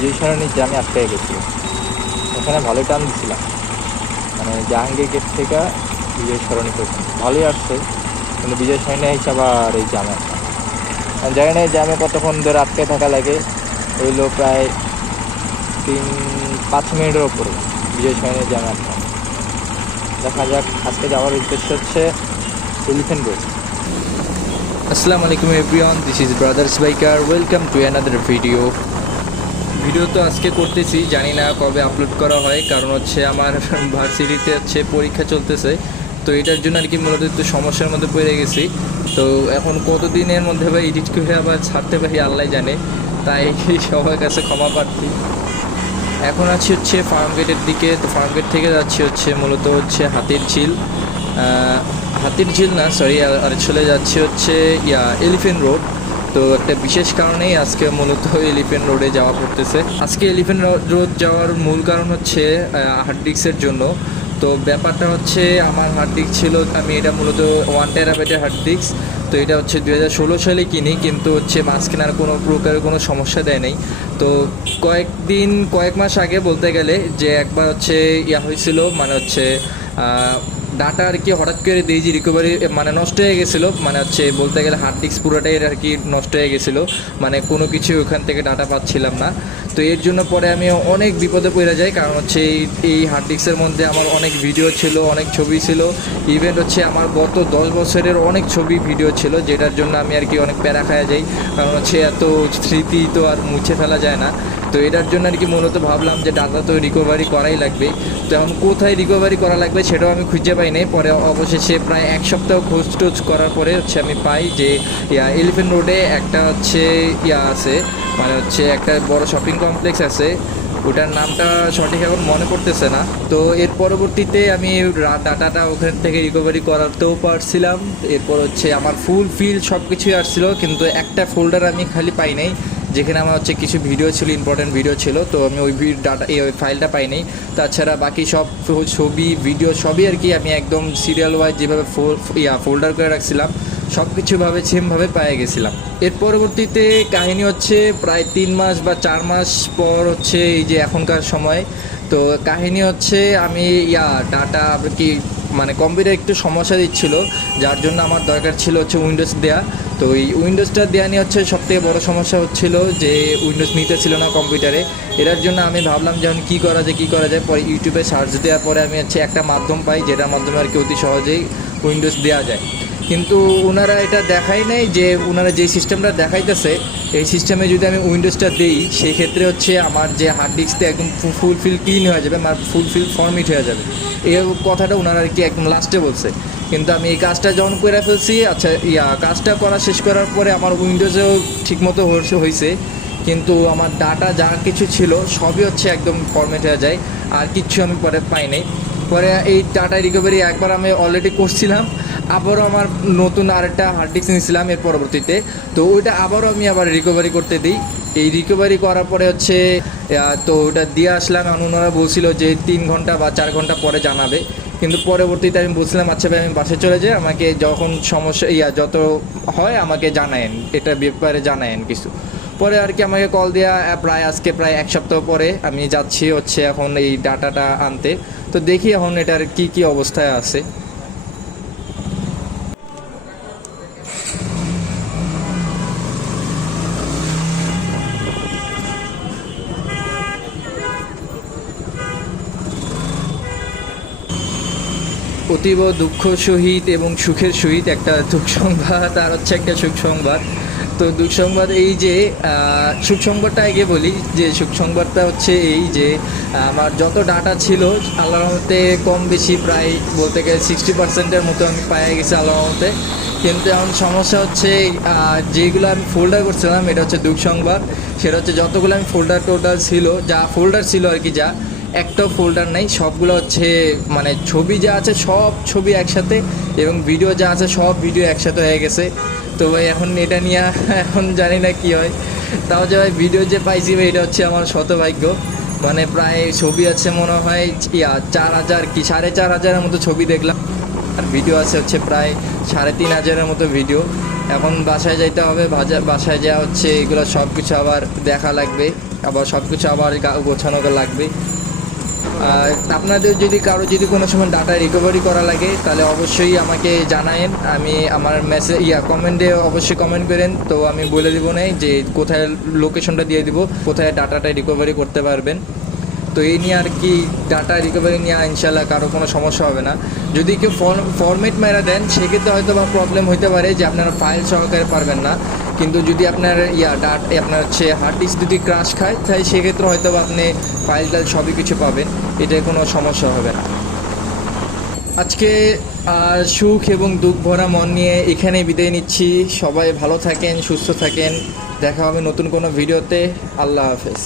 বিজয় সরণির জ্যামে আটকে গেছিল। ওখানে ভালোই টান দিছিলাম, মানে জাহাঙ্গীর গেট থেকে বিজয় সরণি পর্যন্ত ভালোই আসছে, কিন্তু বিজয় সরণি এসে আবার এই জ্যামে আসলাম। জানি না এই জ্যামে কতক্ষণ ধরে আটকে থাকা লাগে, হইলো প্রায় 3-5 মিনিটের ওপরে বিজয় সরণির জ্যামে আসলাম। দেখা যাক, আজকে যাওয়ার উদ্দেশ্য হচ্ছে এলিফ্যান্ট রোড। আসসালামু আলাইকুম everyone, this is brothers biker. Welcome to another video তো আজকে করতেছি, জানি না কবে আপলোড করা হয়, কারণ হচ্ছে আমার ভার্সিটিতে হচ্ছে পরীক্ষা চলতেছে। তো এটার জন্য আর কি মূলত একটু সমস্যার মধ্যে পড়ে গেছি। তো এখন কতদিনের মধ্যে বা এডিট করে আবার ছাড়তে পারি আল্লাহ জানে, তাই সবার কাছে ক্ষমা প্রার্থী। এখন আছি হচ্ছে ফার্ম গেটের দিকে। তো ফার্ম গেট থেকে যাচ্ছি হচ্ছে মূলত হচ্ছে হাতির ঝিল, না সরি, আর চলে যাচ্ছে হচ্ছে এলিফ্যান্ট রোড। তো একটা বিশেষ কারণেই আজকে মূলত এলিফ্যান্ট রোডে যাওয়া পড়তেছে। আজকে এলিফ্যান্ট রোড যাওয়ার মূল কারণ হচ্ছে হার্ড ডিস্কের জন্য। তো ব্যাপারটা হচ্ছে আমার হার্ড ডিস্ক ছিল, আমি এটা মূলত 1 টেরাবাইটের হার্ড ডিস্ক। তো এটা হচ্ছে 2016 সালে কিনি, কিন্তু হচ্ছে মাঝখানে আর কোনো প্রকারের কোনো সমস্যা দেয় নাই। তো কয়েক মাস আগে বলতে গেলে যে একবার হচ্ছে হয়েছিল, মানে হচ্ছে ডাটা আর কি হঠাৎ করে দিয়েছি রিকভারি, মানে নষ্ট হয়ে গেছিলো, মানে হচ্ছে বলতে গেলে হার্ড ডিস্ক পুরোটাই আর কি নষ্ট হয়ে গেছিলো, মানে কোনো কিছু ওখান থেকে ডাটা পাচ্ছিলাম না। তো এর জন্য পরে আমি অনেক বিপদে পড়ে যাই, কারণ হচ্ছে এই হার্ড ডিস্কের মধ্যে আমার অনেক ভিডিও ছিল, অনেক ছবি ছিল, ইভেন্ট হচ্ছে আমার গত 10 বছরের অনেক ছবি ভিডিও ছিল, যেটার জন্য আমি আর কি অনেক প্যারা খাওয়া যাই, কারণ হচ্ছে এত স্মৃতি তো আর মুছে ফেলা যায় না। তো এটার জন্য আর কি মূলত ভাবলাম যে ডাটা তো রিকভারি করাই লাগবে। তো এখন কোথায় রিকভারি করা লাগবে সেটাও আমি খুঁজে পাই নাই। পরে অবশেষে প্রায় 1 সপ্তাহ খোঁজ টোজ করার পরে হচ্ছে আমি পাই যে এলিফ্যান্ট রোডে একটা হচ্ছে আছে, মানে হচ্ছে একটা বড় শপিং কমপ্লেক্স আছে, ওটার নামটা সঠিক এখন মনে পড়তেছে না। তো এর পরবর্তীতে আমি ডাটাটা ওখান থেকে রিকভারি করাতেও পারছিলাম। এরপর হচ্ছে আমার ফুল ফিল সব কিছুই আসছিলো, কিন্তু একটা ফোল্ডার আমি খালি পাই নাই, যেখানে আমার হচ্ছে কিছু ভিডিও ছিল, ইম্পর্টেন্ট ভিডিও ছিল। তো আমি ওই ওই ফাইলটা পাইনি। তাছাড়া বাকি সব ছবি ভিডিও সবই আর কি আমি একদম সিরিয়াল ওয়াইজ যেভাবে ফোল্ডার করে রাখছিলাম, সব কিছুভাবে সেমভাবে পেয়ে গেছিলাম। এর পরবর্তীতে কাহিনী হচ্ছে প্রায় 3 মাস বা 4 মাস পর হচ্ছে এই যে এখনকার সময়। তো কাহিনী হচ্ছে আমি ডাটা কি মানে কম্পিউটার একটু সমস্যা দিচ্ছিল, যার জন্য আমার দরকার ছিল হচ্ছে উইন্ডোজ দেওয়া। তো এই উইন্ডোজটা দেওয়া নিয়ে হচ্ছে সবথেকে বড় সমস্যা হচ্ছিল যে উইন্ডোজ নিতে ছিল না কম্পিউটারে। এটার জন্য আমি ভাবলাম যেমন কী করা যায়। পরে ইউটিউবে সার্চ দেওয়ার পরে আমি হচ্ছে একটা মাধ্যম পাই, যেটার মাধ্যমে আর কি অতি সহজেই উইন্ডোজ দেওয়া যায়। কিন্তু ওনারা এটা দেখাই নাই যে ওনারা যে সিস্টেমটা দেখাইতেছে, এই সিস্টেমে যদি আমি উইন্ডোজটা দিই সেই ক্ষেত্রে হচ্ছে আমার যে হার্ড ডিস্কটা একদম ফুলফিল ক্লিন হয়ে যাবে, আমার ফুলফিল ফরম্যাট হয়ে যাবে। এই কথাটা ওনারা আর কি একদম লাস্টে বলছে। কিন্তু আমি এই কাজটা যখন করে ফেলছি, আচ্ছা কাজটা করা শেষ করার পরে আমার উইন্ডোজেও ঠিকমতো হয়েছে, কিন্তু আমার ডাটা যা কিছু ছিল সবই হচ্ছে একদম ফরম্যাট হয়ে যায়, আর কিচ্ছু আমি পরে পাই নাই। পরে এই ডাটা রিকভারি একবার আমি অলরেডি করছিলাম, আবারও আমার নতুন আরেকটা হার্ড ডিস্ক নিয়েছিলাম এর পরবর্তীতে। তো ওইটা আমি আবার রিকভারি করতে দিই। এই রিকভারি করার পরে হচ্ছে তো ওটা দিয়ে আসলাম, এবং ওনারা বলছিল যে 3 ঘন্টা বা 4 ঘন্টা পরে জানাবে। কিন্তু পরবর্তীতে আমি বলছিলাম আচ্ছা ভাই আমি বাসে চলে যাই, আমাকে যখন সমস্যা যত হয় আমাকে জানায়েন, এটা ব্যাপারে জানায়েন কিছু। পরে আর কি আমাকে কল দেওয়া আজকে প্রায় 1 সপ্তাহ পরে আমি যাচ্ছি হচ্ছে এখন এই ডাটাটা আনতে। তো দেখি এখন এটার কি অবস্থায় আছে। অতীব দুঃখ সহিত এবং সুখের সহিত একটা দুঃখ সংবাদ আর হচ্ছে একটা সুখ সংবাদ। তো দুঃখ সংবাদ এই যে সুখ সংবাদটা আগে বলি, যে সুখ সংবাদটা হচ্ছে এই যে আমার যত ডাটা ছিল আল্লাহর রহমতে কম বেশি প্রায় বলতে গেলে 60%-এর মতো আমি পেয়ে গেছি আল্লাহর রহমতে। কিন্তু এখন সমস্যা হচ্ছে যেগুলো আমি ফোল্ডার করছিলাম, এটা হচ্ছে দুঃখ সংবাদ। সেটা হচ্ছে যতগুলো আমি ফোল্ডার টোটাল ছিল, যা ফোল্ডার ছিল আর কি, যা একটাও ফোল্ডার নেই, সবগুলো হচ্ছে মানে ছবি যা আছে সব ছবি একসাথে, এবং ভিডিও যা আছে সব ভিডিও একসাথে হয়ে গেছে। তো ভাই এখন এটা নিয়ে এখন জানি না কি হয়। তাও যে ভাই ভিডিও যে পাইছি ভাই, এটা হচ্ছে আমার শতভাগ্য। মানে প্রায় ছবি আছে মনে হয় 4,000 কি 4,500-এর মতো ছবি দেখলাম, আর ভিডিও আছে হচ্ছে প্রায় 3,500-এর মতো ভিডিও। এখন বাসায় যাইতে হবে, বাসায় যাওয়া হচ্ছে, এগুলো সব কিছু আবার দেখা লাগবে, আবার সব কিছু আবার গোছানো লাগবে। আর আপনাদের যদি কারো যদি কোনো সময় ডাটা রিকভারি করা লাগে তাহলে অবশ্যই আমাকে জানায়েন, আমি আমার কমেন্টে অবশ্যই কমেন্ট করেন, তো আমি বলে দেবো না যে কোথায় লোকেশনটা দিয়ে দিব, কোথায় ডাটাটা রিকভারি করতে পারবেন। তো এই নিয়ে আর কি, ডাটা রিকভারি নিয়ে ইনশাল্লাহ কারো কোনো সমস্যা হবে না। যদি কেউ ফরম্যাট মেরা দেন সেক্ষেত্রে হয়তো বা প্রবলেম হতে পারে যে আপনারা ফাইল সহকারে পারবেন না, কিন্তু যদি আপনার আপনার হচ্ছে হার্ড ডিস্ক যদি ক্রাশ খায় তাই সেক্ষেত্রে হয়তো বা আপনি ফাইল টাইল সবই কিছু পাবেন, এটায় কোনো সমস্যা হবে না। আজকে সুখ এবং দুঃখ ভরা মন নিয়ে এখানেই বিদায় নিচ্ছি। সবাই ভালো থাকেন, সুস্থ থাকেন, দেখা হবে নতুন কোনো ভিডিওতে। আল্লাহ হাফেজ।